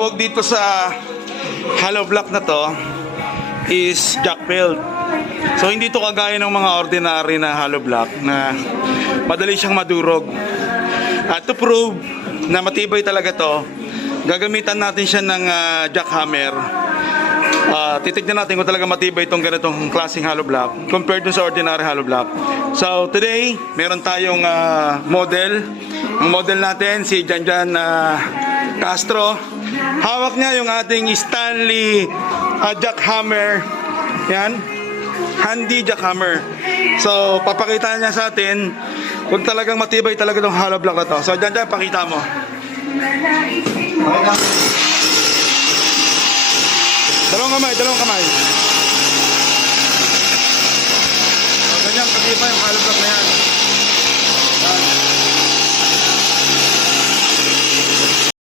tawag dito sa hollow block na to is jack weld. So hindi to kagaya ng mga ordinary na hollow block na madali siyang madurog. At to prove na matibay talaga to, gagamitan natin siya ng jackhammer. Titignan natin kung talaga matibay itong ganitong klaseng hollow block compared dun sa ordinary hollow block. So today, meron tayong model. Ang model natin si Janjan Castro. Hawak niya yung ating Stanley jackhammer. Yan, handy jackhammer. So papakita niya sa atin kung talagang matibay talaga itong hollow block na to. So Janjan, pakita mo. Dalawang kamay. So, ganyan, katibay yung hollow block na yan.